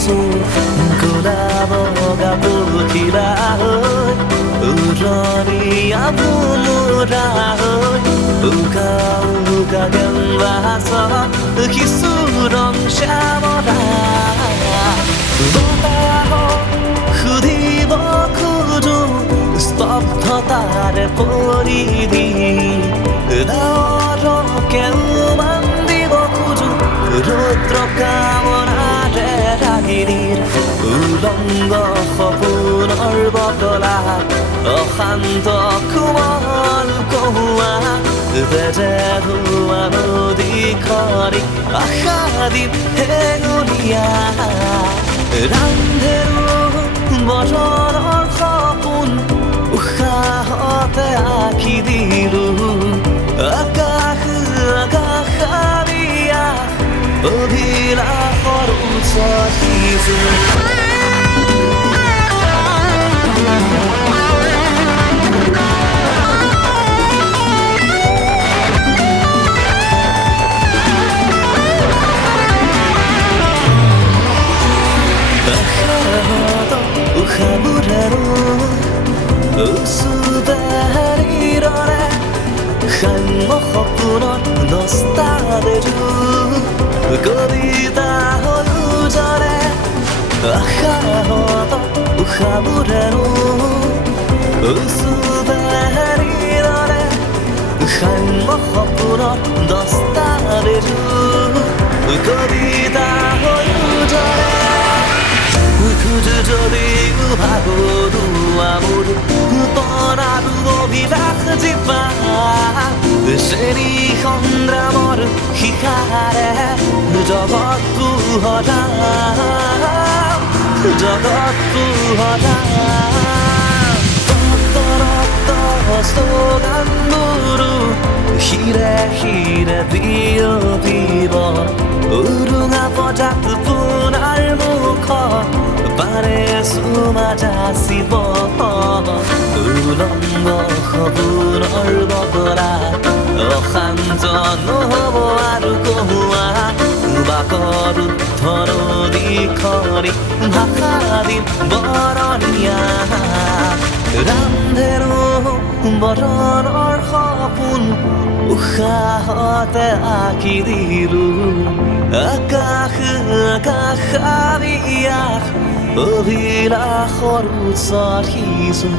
hizo Kulaboga bukira Urani abumura Uka uka gambasa Kisuron shamora Bota ho khudi bokujo স্তব্ধতার পরিধি দাওয়ারো কেউ বান্দিব খুঁজু রৌদ্র কামনাৰে ৰাগিনীৰ উলংগ সপোনৰ বতলা অশান্ত কোমল কহুৱা তেজে ধোৱা নদী খৰি আশা দিম হেঙুলীয়া ৰান্ধেৰো বতৰৰ সপোন উশাহতে আঁকি দিলো আকাশ আকাশাৰিয়া অভিলাষৰ ওচৰত সিজো উশাহবোৰেৰো উচুদাৰিৰে সাম্য সপোনত দস্তাবেজো কবিতা হলো জৰে আশাহত উশাহবোৰেৰো উচুদাৰিৰে সাম্য সপোনত দস্তাবেজো কবিতা হলো জৰে খুঁজো যদি ভাগৰো আমোৰ তৰাৰো অভিলাষ জীৱা শ্ৰেণী সংগ্ৰামৰ শিখাৰে জগত পোহৰা শ্লোগানবোৰো শিৰে শিৰে বিয়পিব উৰুঙা বজাত পোনাৰ মুখ পাৰে চুমা যাচিব উলংগ সপোনৰ বতৰা অশান্ত নহব আৰু কহুৱা বাকৰ নদী খৰি ভাষা দিম বৰণীয়া ৰান্ধেৰো বতৰৰ সপোন উশাহতে আঁকি দিলো আকাশ আকাশাৰিয়া অভিলাষৰ ওচৰত সিজো